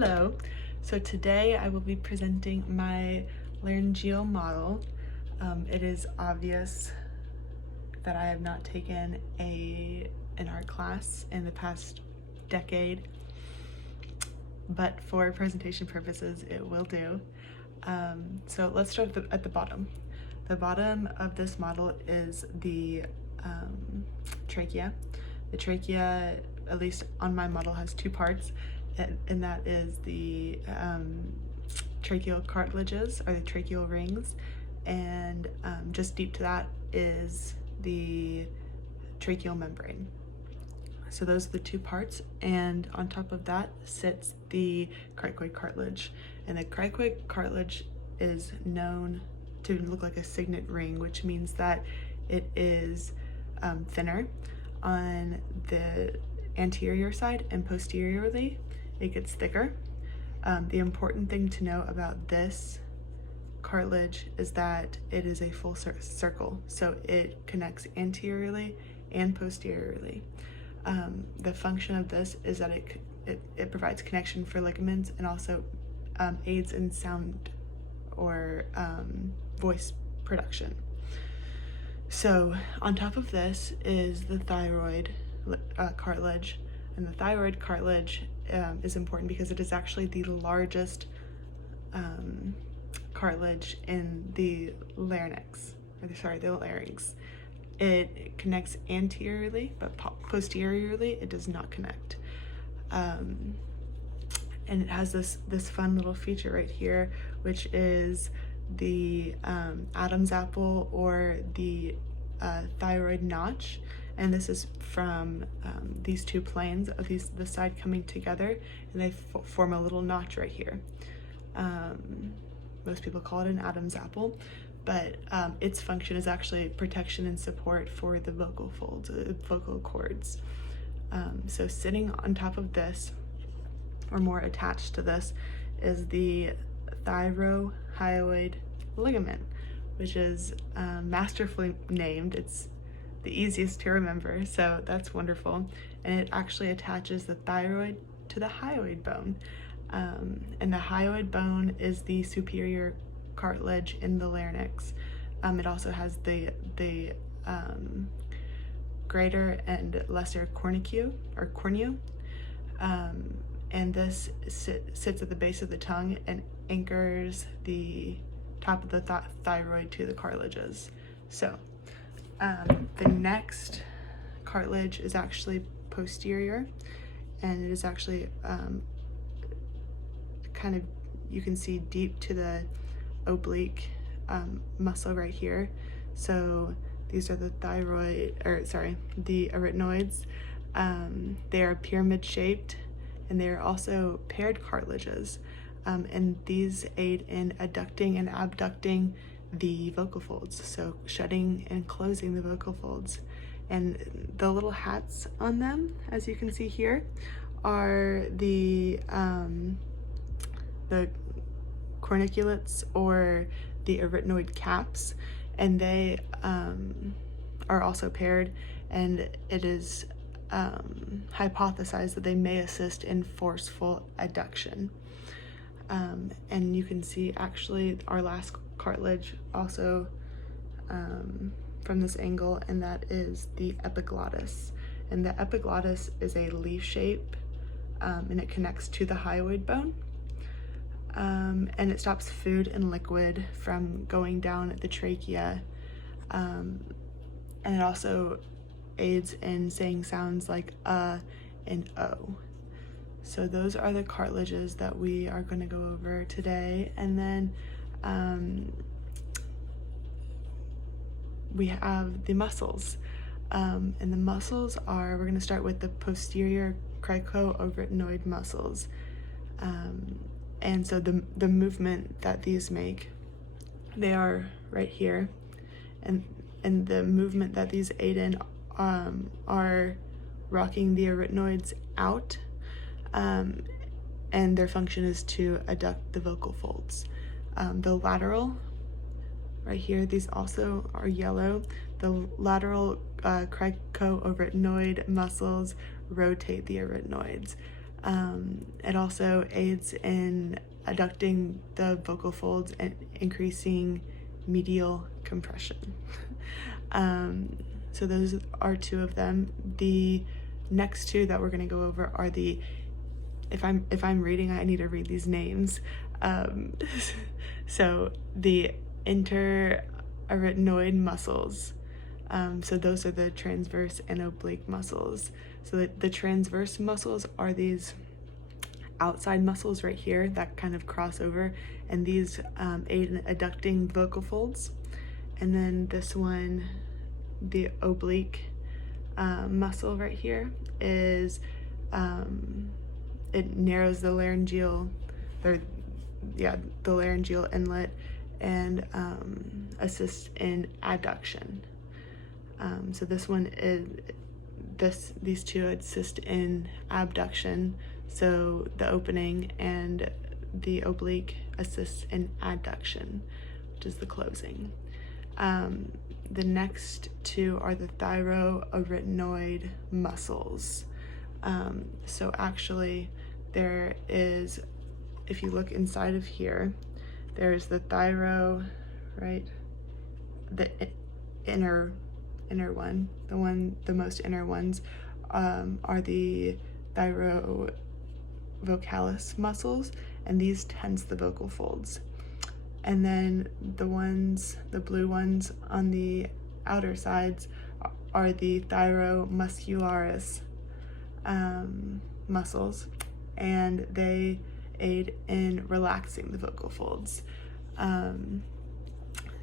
Hello, so today I will be presenting my laryngeal model. It is obvious that I have not taken an art class in the past decade, but for presentation purposes it will do. So let's start at the bottom. The bottom of this model is the trachea. The trachea, at least on my model, has two parts, and that is the tracheal cartilages, or the tracheal rings, and just deep to that is the tracheal membrane. So those are the two parts, and on top of that sits the cricoid cartilage. And the cricoid cartilage is known to look like a signet ring, which means that it is thinner on the anterior side, and posteriorly it gets thicker. The important thing to know about this cartilage is that it is a full circle, so it connects anteriorly and posteriorly. The function of this is that it provides connection for ligaments, and also aids in sound or voice production. So on top of this is the thyroid cartilage, and the thyroid cartilage is important because it is actually the largest cartilage in the larynx, the larynx. It connects anteriorly, but posteriorly it does not connect. And it has this fun little feature right here, which is the Adam's apple, or the thyroid notch, and this is from these two planes of the side coming together, and they form a little notch right here. Most people call it an Adam's apple, but its function is actually protection and support for the vocal folds, vocal cords. So sitting on top of this, or more attached to this, is the thyrohyoid ligament, which is masterfully named. It's the easiest to remember, so that's wonderful. And it actually attaches the thyroid to the hyoid bone. And the hyoid bone is the superior cartilage in the larynx. It also has the greater and lesser cornicue, or cornea. And this sits at the base of the tongue and anchors the top of the thyroid to the cartilages. So the next cartilage is actually posterior, and it is actually kind of, you can see deep to the oblique muscle right here. So these are the the arytenoids. They are pyramid shaped, and they are also paired cartilages, and these aid in adducting and abducting the vocal folds, so shutting and closing the vocal folds. And the little hats on them, as you can see here, are the corniculates, or the arytenoid caps, and they are also paired, and it is hypothesized that they may assist in forceful adduction. And you can see actually our last cartilage also from this angle, and that is the epiglottis. And the epiglottis is a leaf shape, and it connects to the hyoid bone, and it stops food and liquid from going down the trachea, and it also aids in saying sounds like and o. So those are the cartilages that we are going to go over today. And then we have the muscles, and the muscles are, we're going to start with the posterior cricoarytenoid muscles, and so the movement that these make, they are right here, and the movement that these aid in are rocking the arytenoids out, and their function is to adduct the vocal folds. The lateral, right here, these also are yellow. The lateral cricoarytenoid muscles rotate the arytenoids. It also aids in adducting the vocal folds and increasing medial compression. So those are two of them. The next two that we're going to go over are the, if I'm reading, I need to read these names. So the interarytenoid muscles. So those are the transverse and oblique muscles. So the transverse muscles are these outside muscles right here that kind of cross over, and these aid in adducting vocal folds. And then this one, the oblique muscle right here, is it narrows the laryngeal, the laryngeal inlet, and assists in adduction. So this one is these two assist in abduction. So the opening, and the oblique assists in adduction, which is the closing. The next two are the thyroarytenoid muscles. So actually there is, if you look inside of here, there's the right? The inner one, the most inner ones are the thyrovocalis muscles, and these tense the vocal folds. And then the blue ones on the outer sides are the thyromuscularis muscles, and they aid in relaxing the vocal folds.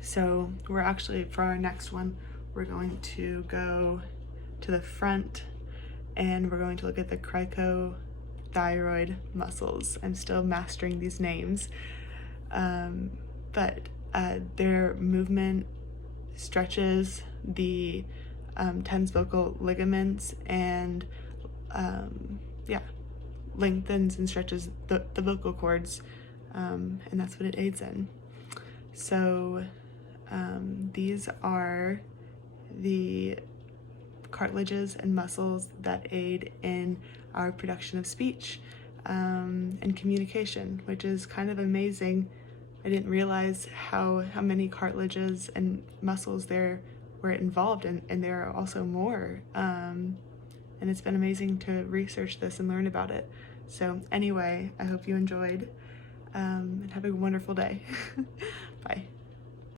So we're actually, for our next one, we're going to go to the front, and we're going to look at the cricothyroid muscles. I'm still mastering these names, but their movement stretches the tens vocal ligaments, and lengthens and stretches the vocal cords, and that's what it aids in. So these are the cartilages and muscles that aid in our production of speech and communication, which is kind of amazing. I didn't realize how many cartilages and muscles there were involved, and there are also more. And it's been amazing to research this and learn about it. So anyway, I hope you enjoyed, and have a wonderful day. Bye.